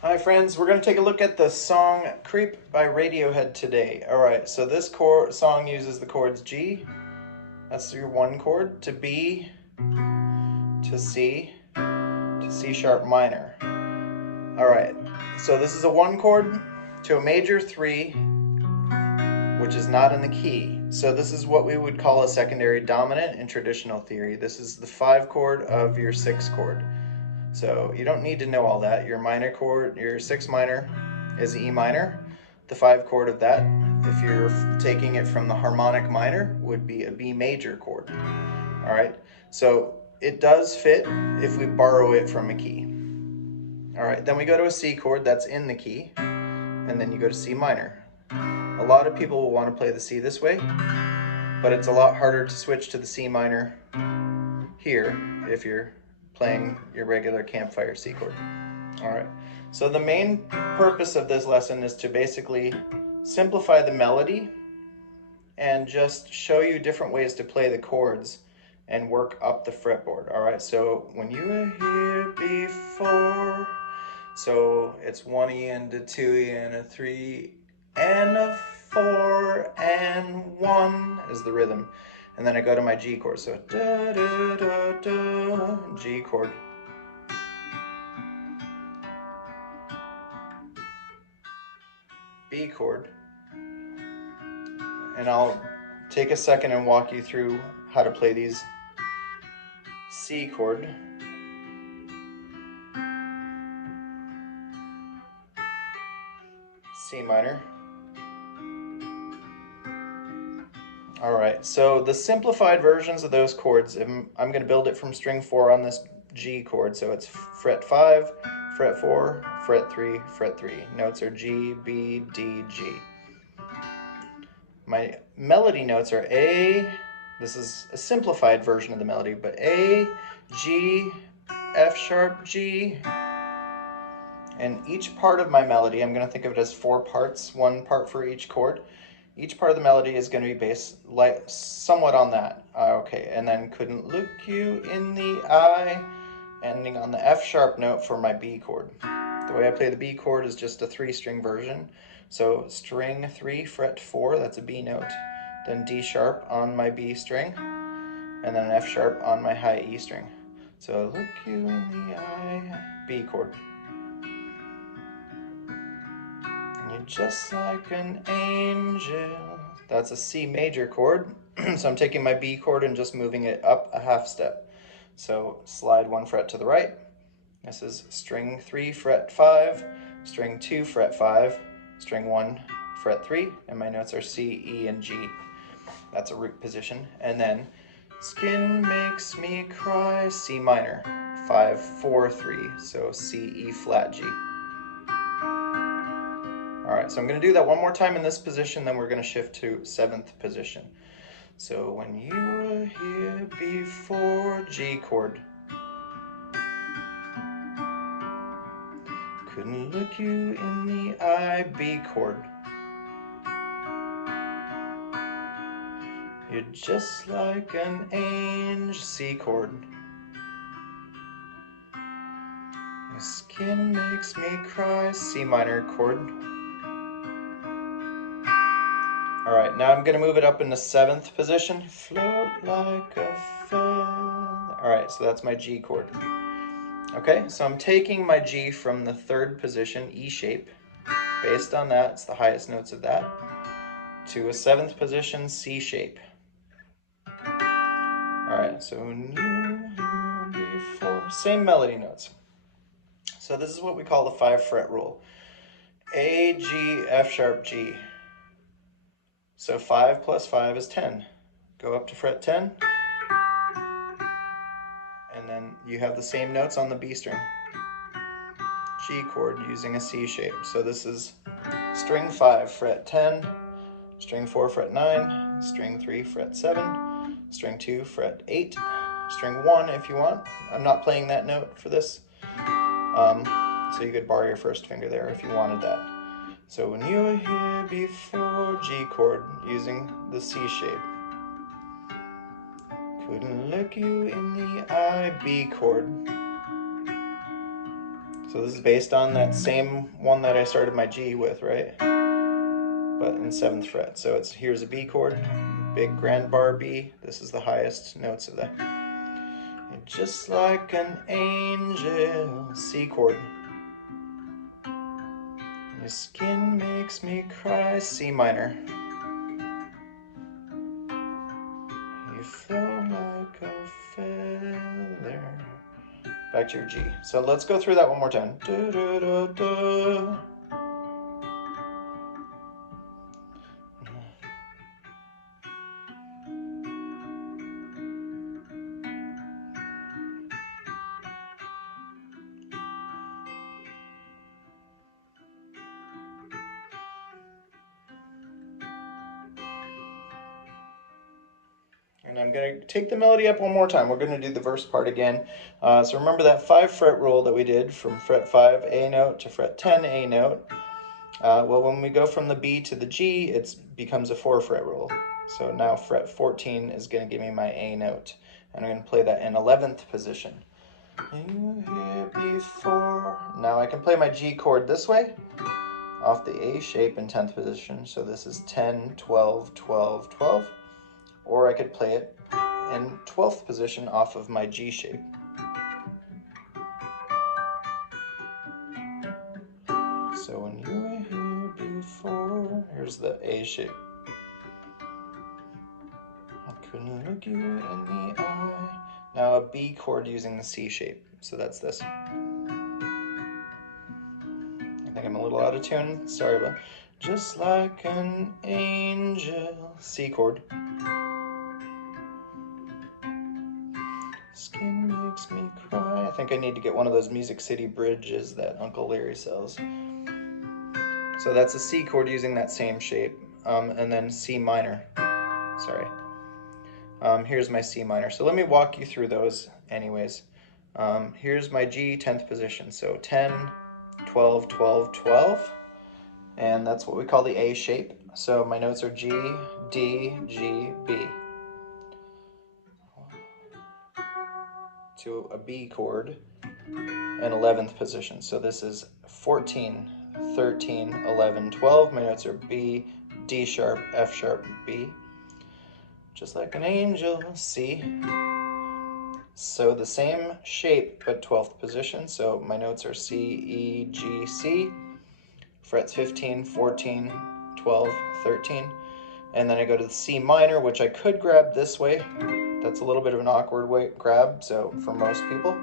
Hi friends, we're going to take a look at the song Creep by Radiohead today. Alright, so this song uses the chords G, that's your one chord, to B, to C sharp minor. Alright, so this is a one chord to a major 3, which is not in the key. So this is what we would call a secondary dominant in traditional theory. This is the 5 chord of your 6 chord. So you don't need to know all that. Your minor chord, your 6 minor is E minor. The 5 chord of that, if you're taking it from the harmonic minor, would be a B major chord. All right, so it does fit if we borrow it from a key. All right, then we go to a C chord that's in the key, and then you go to C minor. A lot of people will want to play the C this way, but it's a lot harder to switch to the C minor here if you're playing your regular campfire C chord. All right, so the main purpose of this lesson is to basically simplify the melody and just show you different ways to play the chords and work up the fretboard. All right, so when you were here before, so it's 1E and a 2E and a 3 and a 4 and 1 is the rhythm. And then I go to my G chord, so da da da da, G chord. B chord, and I'll take a second and walk you through how to play these. C chord, C minor. All right, so the simplified versions of those chords, I'm going to build it from string 4 on this G chord, so it's fret 5, fret 4, fret 3, fret 3. Notes are G, B, D, G. My melody notes are A, this is a simplified version of the melody, but A, G, F sharp, G, and each part of my melody, I'm going to think of it as 4 parts, 1 part for each chord. Each part of the melody is going to be based like somewhat on that. Okay, and then couldn't look you in the eye, ending on the F sharp note for my B chord. The way I play the B chord is just a 3-string version. So string 3, fret 4, that's a B note. Then D sharp on my B string, and then an F sharp on my high E string. So look you in the eye, B chord. You're just like an angel. That's a C major chord. So I'm taking my B chord and just moving it up a half step. So slide 1 fret to the right. This is string 3, fret 5, string 2, fret 5, string 1, fret 3, and my notes are C, E, and G. That's a root position. And then skin makes me cry, C minor, 5, 4, 3, so C, E flat, G. All right, so I'm going to do that one more time in this position, then we're going to shift to 7th position. So when you were here before, G chord. Couldn't look you in the eye, B chord. You're just like an angel, C chord. Your skin makes me cry, C minor chord. All right, now I'm gonna move it up in the 7th position. Float like a feather. All right, so that's my G chord. Okay, so I'm taking my G from the 3rd position, E shape. Based on that, it's the highest notes of that, to a 7th position, C shape. All right, so new, before, same melody notes. So this is what we call the 5 fret rule. A, G, F sharp, G. So 5 plus 5 is 10. Go up to fret 10, and then you have the same notes on the B string. G chord using a C shape. So this is string 5, fret 10, string 4, fret 9, string 3, fret 7, string 2, fret 8, string 1 if you want. I'm not playing that note for this. So you could borrow your first finger there if you wanted that. So when you were here before, G chord using the C shape. Couldn't look you in the eye, B chord. So this is based on that same one that I started my G with, right? But in 7th fret. So it's here's a B chord, big grand bar B. This is the highest notes of that. And just like an angel, C chord. Your skin makes me cry, C minor. You flow like a feather. Back to your G. So let's go through that one more time. Da, da, da, da. And I'm going to take the melody up one more time. We're going to do the verse part again. So remember that 5 fret rule that we did from fret 5 A note to fret 10 A note. Well, when we go from the B to the G, it becomes a 4 fret rule. So now fret 14 is going to give me my A note. And I'm going to play that in 11th position. You here before. Now I can play my G chord this way off the A shape in 10th position. So this is 10, 12, 12, 12. Or I could play it in 12th position off of my G shape. So when you were here before, here's the A shape. I couldn't look you in the eye. Now a B chord using the C shape. So that's this. I think I'm a little out of tune. Sorry about it. Just like an angel. C chord. Skin makes me cry. I think I need to get one of those Music City bridges that Uncle Larry sells. So that's a C chord using that same shape. And then C minor. Sorry. Here's my C minor. So let me walk you through those anyways. Here's my G, 10th position. So 10, 12, 12, 12. And that's what we call the A shape. So my notes are G, D, G, B. To a B chord in 11th position. So this is 14, 13, 11, 12. My notes are B, D sharp, F sharp, B. Just like an angel, C. So the same shape, but 12th position. So my notes are C, E, G, C. Frets 15, 14, 12, 13. And then I go to the C minor, which I could grab this way. That's a little bit of an awkward way grab, so for most people.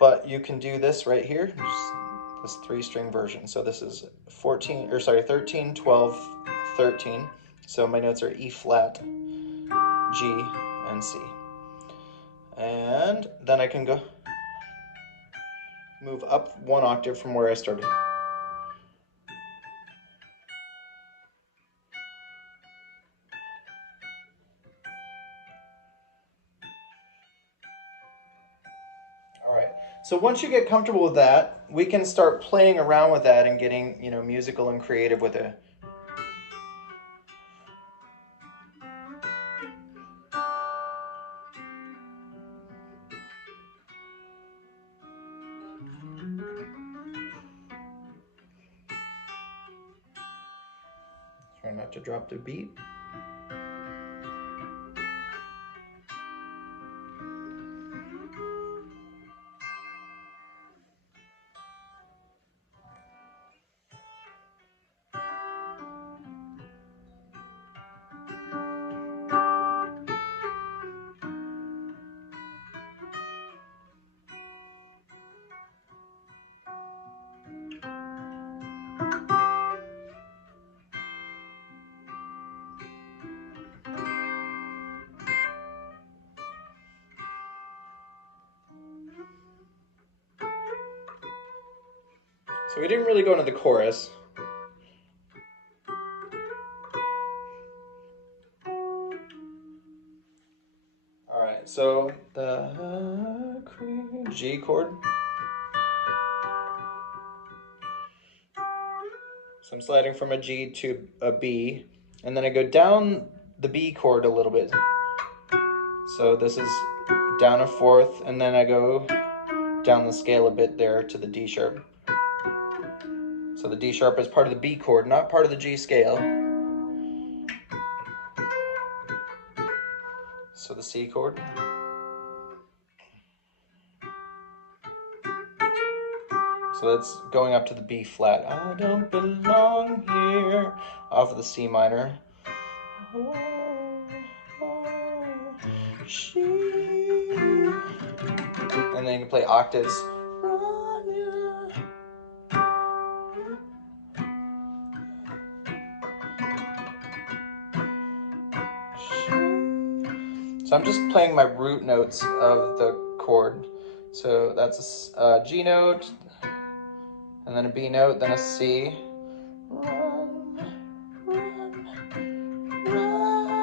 But you can do this right here, this 3-string version. So this is 13, 12, 13. So my notes are E flat, G, and C. And then I can go move up 1 octave from where I started. All right. So once you get comfortable with that, we can start playing around with that and getting, musical and creative with it. Try not to drop the beat. So we didn't really go into the chorus. All right, so the G chord. So I'm sliding from a G to a B, and then I go down the B chord a little bit. So this is down a 4th, and then I go down the scale a bit there to the D sharp. So the D sharp is part of the B chord, not part of the G scale. So the C chord. So that's going up to the B flat. I don't belong here, off of the C minor. Oh, oh, she. And then you can play octaves. So I'm just playing my root notes of the chord. So that's a G note, and then a B note, then a C. Run, run, run,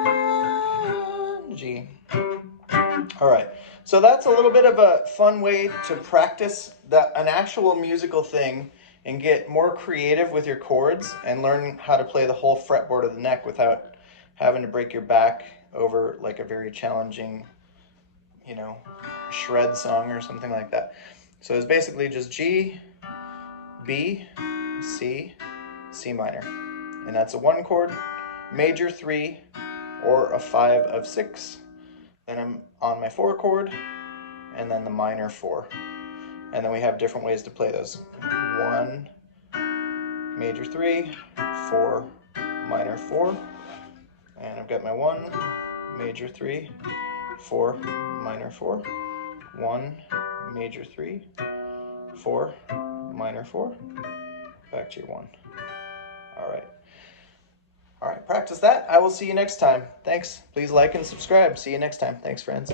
G. All right, so that's a little bit of a fun way to practice an actual musical thing and get more creative with your chords and learn how to play the whole fretboard of the neck without having to break your back over like a very challenging, you know, shred song or something like that. So it's basically just G, B, C, C minor. And that's a 1 chord, major 3, or a 5 of 6. Then I'm on my 4 chord, and then the minor 4. And then we have different ways to play those. 1, major 3, 4, minor 4. And I've got my 1, major 3, 4, minor 4. 1, major 3, 4, minor 4. Back to your 1. All right. All right, practice that. I will see you next time. Thanks. Please like and subscribe. See you next time. Thanks, friends.